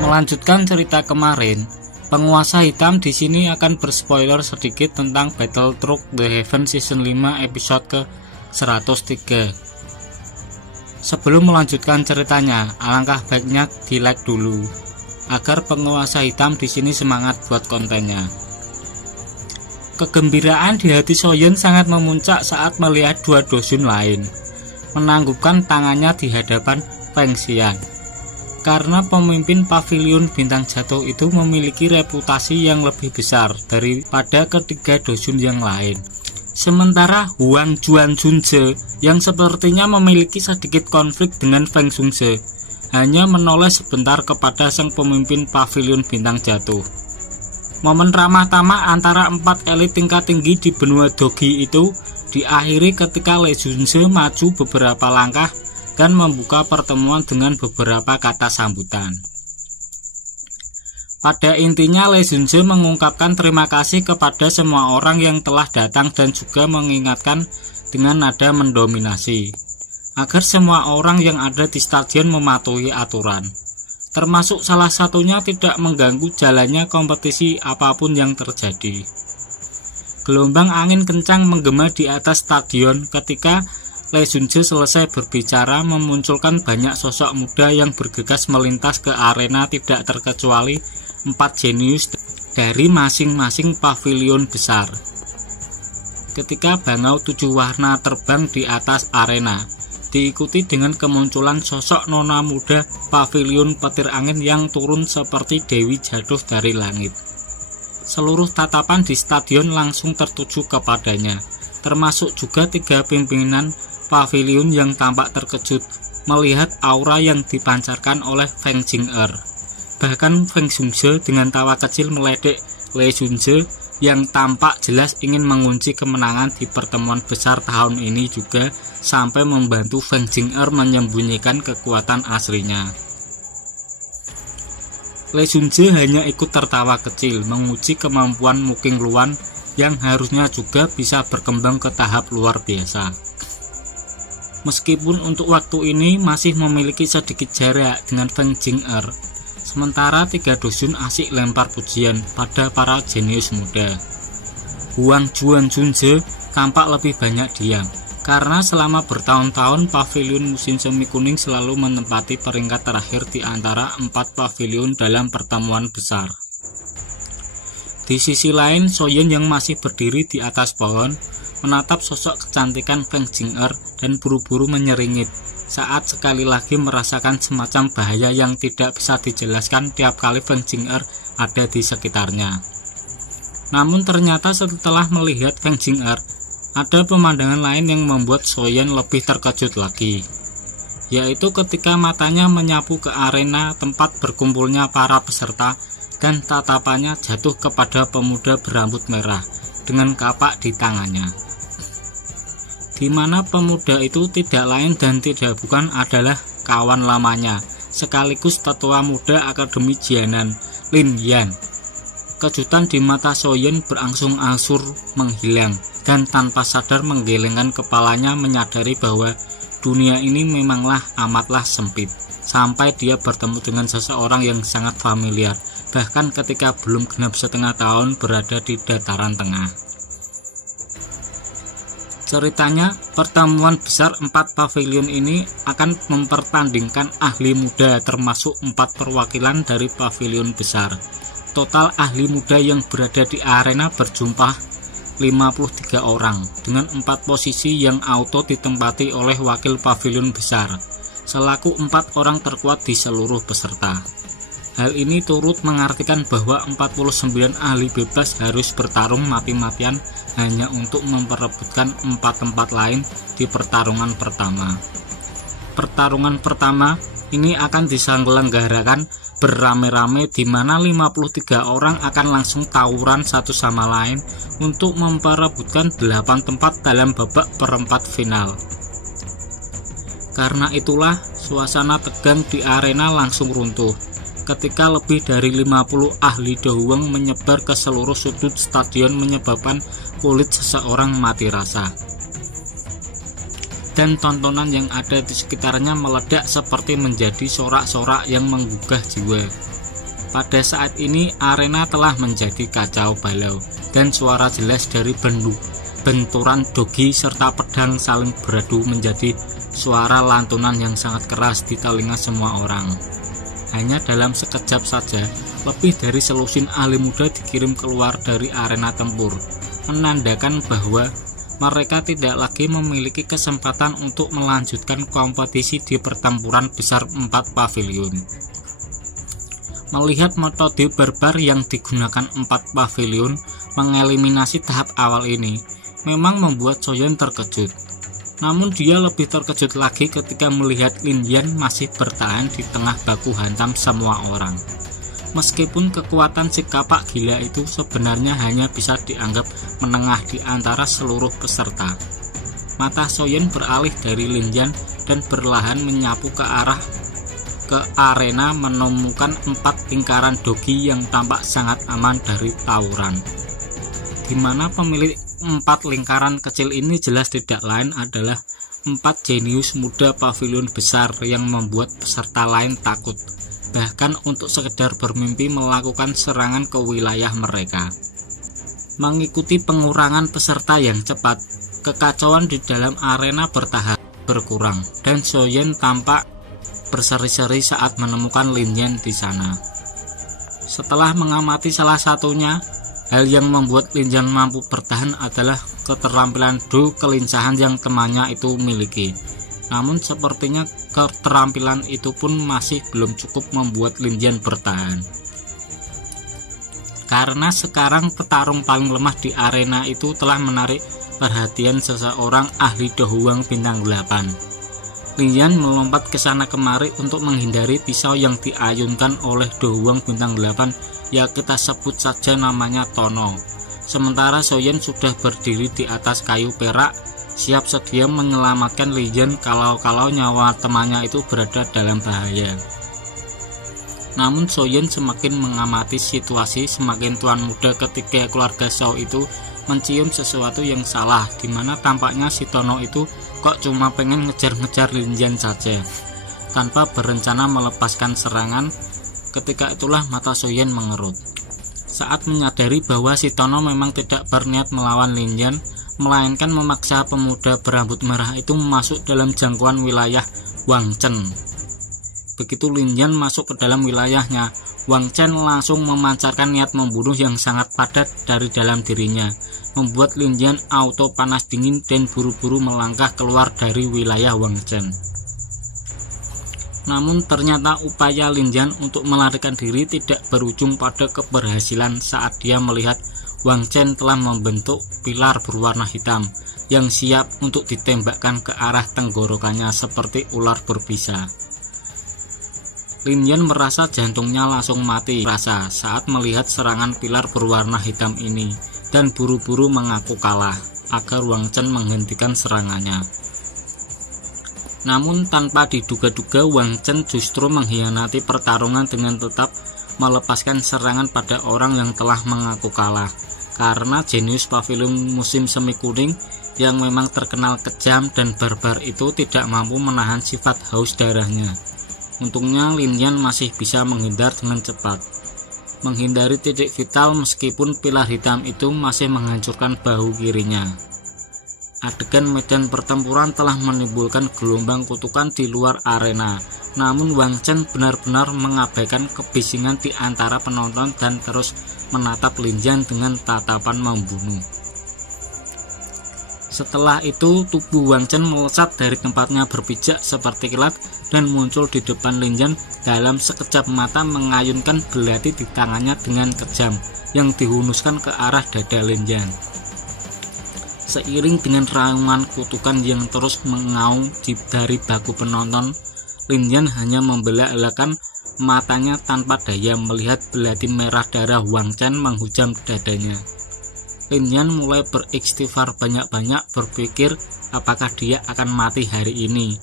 Melanjutkan cerita kemarin, penguasa hitam di sini akan berspoiler sedikit tentang Battle Through the Heaven Season 5 episode ke 103. Sebelum melanjutkan ceritanya, alangkah baiknya di-like dulu agar penguasa hitam di sini semangat buat kontennya. Kegembiraan di hati Soyeon sangat memuncak saat melihat dua dosun lain menanggupkan tangannya di hadapan Feng Xian. Karena pemimpin pavilion bintang jatuh itu memiliki reputasi yang lebih besar daripada ketiga dosun yang lain. Sementara Huang Juanjunze yang sepertinya memiliki sedikit konflik dengan Feng Xunze hanya menoleh sebentar kepada sang pemimpin pavilion bintang jatuh. Momen ramah tamah antara empat elit tingkat tinggi di benua Dogi itu diakhiri ketika Le Junze maju beberapa langkah dan membuka pertemuan dengan beberapa kata sambutan. Pada intinya, Le Junze mengungkapkan terima kasih kepada semua orang yang telah datang dan juga mengingatkan dengan nada mendominasi agar semua orang yang ada di stadion mematuhi aturan, termasuk salah satunya tidak mengganggu jalannya kompetisi apapun yang terjadi. Gelombang angin kencang menggema di atas stadion ketika Le Junze selesai berbicara, memunculkan banyak sosok muda yang bergegas melintas ke arena, tidak terkecuali 4 jenius dari masing-masing pavilion besar. Ketika bangau 7 warna terbang di atas arena, diikuti dengan kemunculan sosok nona muda pavilion petir angin yang turun seperti dewi jatuh dari langit. Seluruh tatapan di stadion langsung tertuju kepadanya, termasuk juga 3 pimpinan pavilion yang tampak terkejut melihat aura yang dipancarkan oleh Feng Jing'er. Bahkan Feng Xunze dengan tawa kecil meledek Le Junze yang tampak jelas ingin mengunci kemenangan di pertemuan besar tahun ini juga sampai membantu Feng Jing'er menyembunyikan kekuatan aslinya. Le Junze hanya ikut tertawa kecil, menguji kemampuan Mu Qingluan yang harusnya juga bisa berkembang ke tahap luar biasa. Meskipun untuk waktu ini masih memiliki sedikit jarak dengan Feng Jing'er, sementara 3 dosun asik lempar pujian pada para jenius muda. Huang Juanjunze tampak lebih banyak diam, karena selama bertahun-tahun pavilion musim semi kuning selalu menempati peringkat terakhir di antara 4 pavilion dalam pertemuan besar. Di sisi lain, Soyeon yang masih berdiri di atas pohon menatap sosok kecantikan Feng Jing'er dan buru-buru menyeringit saat sekali lagi merasakan semacam bahaya yang tidak bisa dijelaskan tiap kali Feng Jing'er ada di sekitarnya. Namun ternyata setelah melihat Feng Jing'er, ada pemandangan lain yang membuat Soyeon lebih terkejut lagi, yaitu ketika matanya menyapu ke arena tempat berkumpulnya para peserta dan tatapannya jatuh kepada pemuda berambut merah dengan kapak di tangannya, di mana pemuda itu tidak lain dan tidak bukan adalah kawan lamanya sekaligus tetua muda Akademi Jianan, Lin Yan. Kejutan di mata Soyeon berangsur-angsur menghilang dan tanpa sadar menggelengkan kepalanya menyadari bahwa dunia ini memanglah amatlah sempit, sampai dia bertemu dengan seseorang yang sangat familiar bahkan ketika belum genap setengah tahun berada di dataran tengah. Ceritanya, pertemuan besar 4 pavilion ini akan mempertandingkan ahli muda termasuk 4 perwakilan dari pavilion besar. Total ahli muda yang berada di arena berjumlah 53 orang dengan 4 posisi yang auto ditempati oleh wakil pavilion besar selaku 4 orang terkuat di seluruh peserta. Hal ini turut mengartikan bahwa 49 ahli bebas harus bertarung mati-matian hanya untuk memperebutkan 4 tempat lain di pertarungan pertama. Pertarungan pertama ini akan diselenggarakan berame-rame di mana 53 orang akan langsung tawuran satu sama lain untuk memperebutkan 8 tempat dalam babak perempat final. Karena itulah suasana tegang di arena langsung runtuh ketika lebih dari 50 ahli dohuang menyebar ke seluruh sudut stadion menyebabkan kulit seseorang mati rasa. Dan tontonan yang ada di sekitarnya meledak seperti menjadi sorak-sorak yang menggugah jiwa. Pada saat ini arena telah menjadi kacau balau dan suara jelas dari benturan dogi serta pedang saling beradu menjadi suara lantunan yang sangat keras di telinga semua orang. Hanya dalam sekejap saja, lebih dari selusin ahli muda dikirim keluar dari arena tempur, menandakan bahwa mereka tidak lagi memiliki kesempatan untuk melanjutkan kompetisi di pertempuran besar 4 pavilion. Melihat metode barbar yang digunakan 4 pavilion mengeliminasi tahap awal ini, memang membuat Soyen terkejut. Namun dia lebih terkejut lagi ketika melihat Lin Yan masih bertahan di tengah baku hantam semua orang. Meskipun kekuatan si kapak gila itu sebenarnya hanya bisa dianggap menengah di antara seluruh peserta. Mata Soyen beralih dari Lin Yan dan perlahan menyapu ke arena menemukan 4 lingkaran dogi yang tampak sangat aman dari tawuran. Di mana pemilik 4 lingkaran kecil ini jelas tidak lain adalah 4 jenius muda pavilion besar yang membuat peserta lain takut, bahkan untuk sekedar bermimpi melakukan serangan ke wilayah mereka. Mengikuti pengurangan peserta yang cepat, kekacauan di dalam arena berkurang dan Soyen tampak berseri-seri saat menemukan Lin Yan di sana. Setelah mengamati salah satunya, hal yang membuat Lin Yan mampu bertahan adalah keterampilan do kelincahan yang temannya itu miliki. Namun sepertinya keterampilan itu pun masih belum cukup membuat Lin Yan bertahan. Karena sekarang petarung paling lemah di arena itu telah menarik perhatian seseorang ahli Do Hwang bintang 8. Lin Yan melompat ke sana kemari untuk menghindari pisau yang diayunkan oleh Do Hwang bintang 8, ya kita sebut saja namanya Tono. Sementara Soyen sudah berdiri di atas kayu perak, siap sedia menyelamatkan Lin Yan kalau nyawa temannya itu berada dalam bahaya. Namun Soyen semakin mengamati situasi, semakin tuan muda ketika keluarga Shao itu mencium sesuatu yang salah, dimana tampaknya si Tono itu kok cuma pengen ngejar-ngejar Lin Yan saja, tanpa berencana melepaskan serangan. Ketika itulah mata Soyen mengerut. Saat menyadari bahwa si Tono memang tidak berniat melawan Lin Yan, melainkan memaksa pemuda berambut merah itu masuk dalam jangkauan wilayah Wang Chen. Begitu Lin Yan masuk ke dalam wilayahnya, Wang Chen langsung memancarkan niat membunuh yang sangat padat dari dalam dirinya, membuat Lin Yan auto panas dingin dan buru-buru melangkah keluar dari wilayah Wang Chen. Namun ternyata upaya Lin Yan untuk melarikan diri tidak berujung pada keberhasilan saat dia melihat Wang Chen telah membentuk pilar berwarna hitam yang siap untuk ditembakkan ke arah tenggorokannya seperti ular berbisa. Lin Yan merasa jantungnya langsung mati rasa saat melihat serangan pilar berwarna hitam ini dan buru-buru mengaku kalah agar Wang Chen menghentikan serangannya. Namun tanpa diduga-duga Wang Chen justru mengkhianati pertarungan dengan tetap melepaskan serangan pada orang yang telah mengaku kalah, karena jenius pavilion musim semi kuning yang memang terkenal kejam dan barbar itu tidak mampu menahan sifat haus darahnya. Untungnya Lin Yan masih bisa menghindar dengan cepat, menghindari titik vital meskipun pilar hitam itu masih menghancurkan bahu kirinya. Adegan medan pertempuran telah menimbulkan gelombang kutukan di luar arena, namun Wang Chen benar-benar mengabaikan kebisingan di antara penonton dan terus menatap Lin Yan dengan tatapan membunuh. Setelah itu tubuh Wang Chen melesat dari tempatnya berpijak seperti kilat dan muncul di depan Lin Yan dalam sekejap mata mengayunkan belati di tangannya dengan kejam yang dihunuskan ke arah dada Lin Yan. Seiring dengan raungan kutukan yang terus mengaum dari baku penonton, Lin Yan hanya membelak-belakan matanya tanpa daya melihat belati merah darah Wang Chen menghujam dadanya. Lin Yan mulai beristighfar banyak-banyak, berpikir apakah dia akan mati hari ini.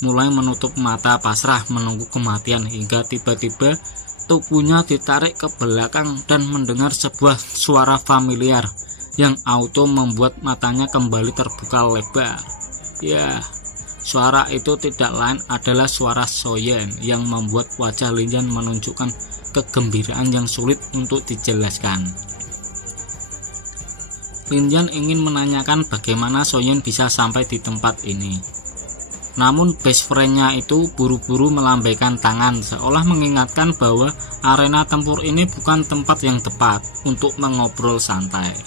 Mulai menutup mata pasrah menunggu kematian hingga tiba-tiba tubuhnya ditarik ke belakang dan mendengar sebuah suara familiar yang auto membuat matanya kembali terbuka lebar. Ya, Suara itu tidak lain adalah suara Soyen yang membuat wajah Lin Yan menunjukkan kegembiraan yang sulit untuk dijelaskan. Lin Yan ingin menanyakan bagaimana Soyen bisa sampai di tempat ini. Namun best friend-nya itu buru-buru melambaikan tangan seolah mengingatkan bahwa arena tempur ini bukan tempat yang tepat untuk mengobrol santai.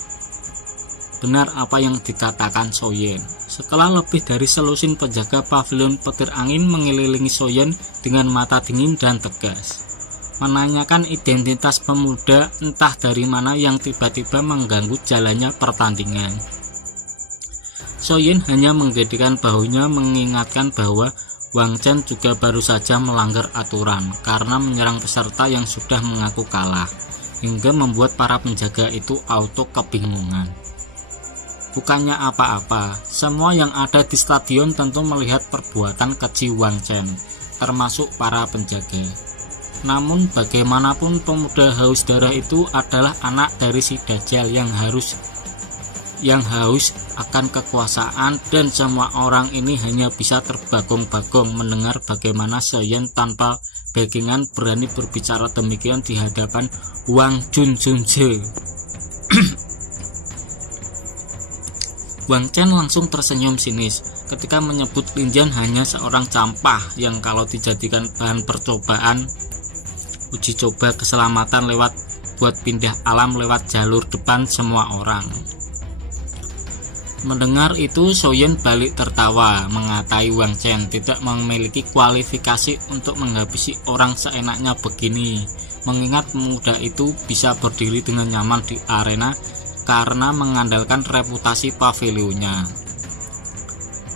Benar apa yang dikatakan Soyen. Setelah lebih dari selusin penjaga pavilion petir angin mengelilingi Soyen dengan mata dingin dan tegas, menanyakan identitas pemuda entah dari mana yang tiba-tiba mengganggu jalannya pertandingan. Soyen hanya menggedekan bahunya mengingatkan bahwa Wang Chen juga baru saja melanggar aturan karena menyerang peserta yang sudah mengaku kalah, hingga membuat para penjaga itu auto kebingungan. Bukannya apa-apa, semua yang ada di stadion tentu melihat perbuatan keji Wang Chen, termasuk para penjaga. Namun bagaimanapun pemuda haus darah itu adalah anak dari si Dajjal yang haus akan kekuasaan, dan semua orang ini hanya bisa terbagong-bagong mendengar bagaimana Soyen tanpa backingan berani berbicara demikian di hadapan Wang Junjunje. Wang Chen langsung tersenyum sinis ketika menyebut Lin Yan hanya seorang campah yang kalau dijadikan bahan percobaan uji coba keselamatan buat pindah alam lewat jalur depan semua orang. Mendengar itu Soyen balik tertawa, mengatai Wang Chen tidak memiliki kualifikasi untuk menghabisi orang seenaknya begini, mengingat pemuda itu bisa berdiri dengan nyaman di arena karena mengandalkan reputasi pavilionnya.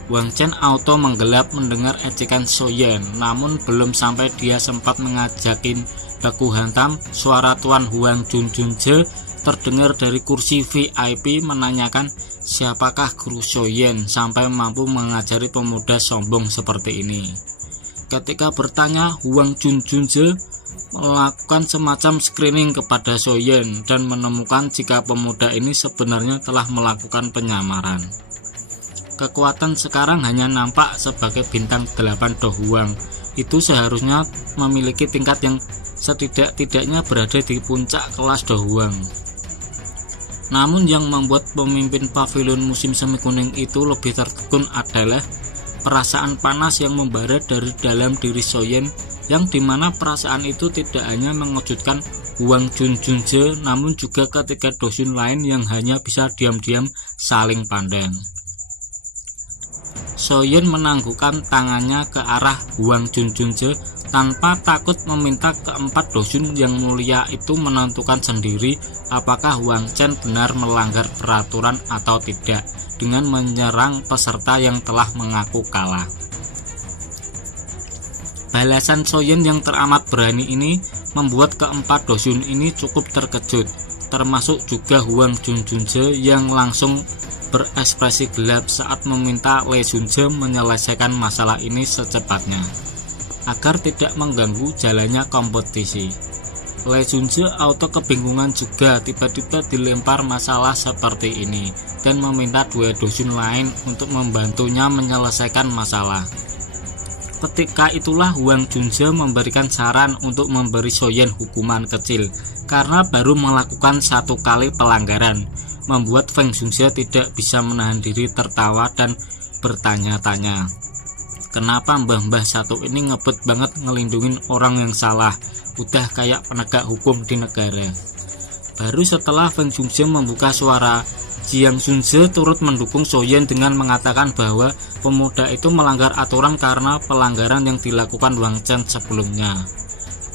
Wang Chen auto menggelap mendengar ejekan Soyen, namun belum sampai dia sempat mengajakin baku hantam, suara Tuan Huang Junjunje terdengar dari kursi VIP menanyakan siapakah guru Soyen sampai mampu mengajari pemuda sombong seperti ini. Ketika bertanya, Huang Junjunje melakukan semacam screening kepada Soyen dan menemukan jika pemuda ini sebenarnya telah melakukan penyamaran. Kekuatan sekarang hanya nampak sebagai bintang 8 Do Huang. Itu seharusnya memiliki tingkat yang setidak-tidaknya berada di puncak kelas Do Huang. Namun yang membuat pemimpin pavilion musim semi kuning itu lebih tertegun adalah perasaan panas yang membara dari dalam diri Soyen, yang dimana perasaan itu tidak hanya mengejutkan Huang Junjunje, namun juga ketiga dosun lain yang hanya bisa diam-diam saling pandang. Soyen menangguhkan tangannya ke arah Huang Junjunje tanpa takut, meminta keempat dosun yang mulia itu menentukan sendiri apakah Wang Chen benar melanggar peraturan atau tidak dengan menyerang peserta yang telah mengaku kalah. Balasan Soyen yang teramat berani ini membuat keempat dosun ini cukup terkejut, termasuk juga Huang Junjunje yang langsung berekspresi gelap saat meminta Le Junje menyelesaikan masalah ini secepatnya agar tidak mengganggu jalannya kompetisi. Le Junje auto kebingungan juga, tiba-tiba dilempar masalah seperti ini dan meminta dua dosun lain untuk membantunya menyelesaikan masalah. Ketika itulah Huang Junje memberikan saran untuk memberi Soyen hukuman kecil karena baru melakukan satu kali pelanggaran, membuat Feng Junje tidak bisa menahan diri tertawa dan bertanya-tanya, kenapa mbah-mbah satu ini ngebet banget ngelindungin orang yang salah, udah kayak penegak hukum di negara. Baru setelah Feng Junje membuka suara, Jiang Junje turut mendukung Soyen dengan mengatakan bahwa pemuda itu melanggar aturan karena pelanggaran yang dilakukan Wang Chen sebelumnya.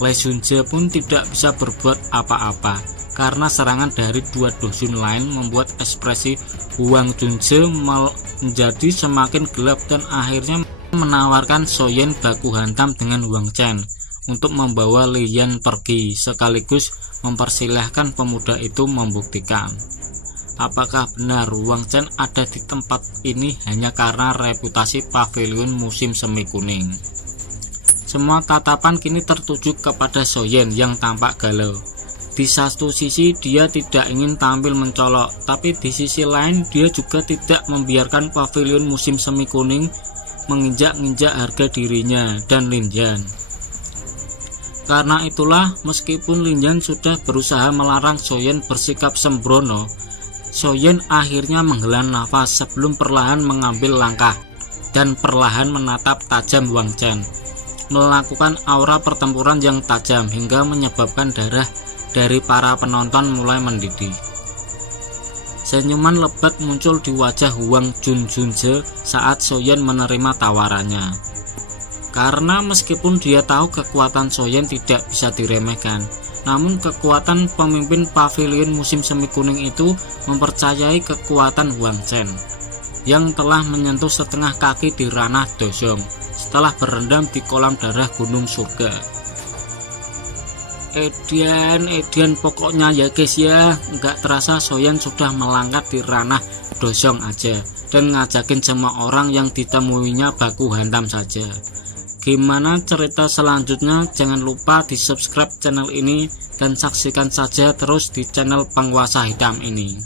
Le Junje pun tidak bisa berbuat apa-apa karena serangan dari dua dosun lain membuat ekspresi Huang Junje menjadi semakin gelap dan akhirnya menawarkan Soyen baku hantam dengan Wang Chen untuk membawa Lin Yan pergi, sekaligus mempersilahkan pemuda itu membuktikan apakah benar Wang Chen ada di tempat ini hanya karena reputasi pavilion musim semi kuning. Semua tatapan kini tertuju kepada Soyen yang tampak galau. Di satu sisi dia tidak ingin tampil mencolok, tapi di sisi lain dia juga tidak membiarkan pavilion musim semi kuning menginjak-injak harga dirinya dan Linjan. Karena itulah meskipun Linjan sudah berusaha melarang Soyen bersikap sembrono, Soyen akhirnya menghela nafas sebelum perlahan mengambil langkah dan perlahan menatap tajam Wang Chen, melakukan aura pertempuran yang tajam hingga menyebabkan darah dari para penonton mulai mendidih. Senyuman lebat muncul di wajah Wang Junjunje saat Soyen menerima tawarannya. Karena meskipun dia tahu kekuatan Soyen tidak bisa diremehkan, namun kekuatan pemimpin pavilion musim semi kuning itu mempercayai kekuatan Wang Chen yang telah menyentuh setengah kaki di ranah Dosong setelah berendam di kolam darah gunung surga. Edian pokoknya ya guys ya, nggak terasa Soyen sudah melangkah di ranah Dosong aja dan ngajakin semua orang yang ditemuinya baku hantam saja. Gimana cerita selanjutnya? Jangan lupa di subscribe channel ini dan saksikan saja terus di channel Penguasa Hitam ini.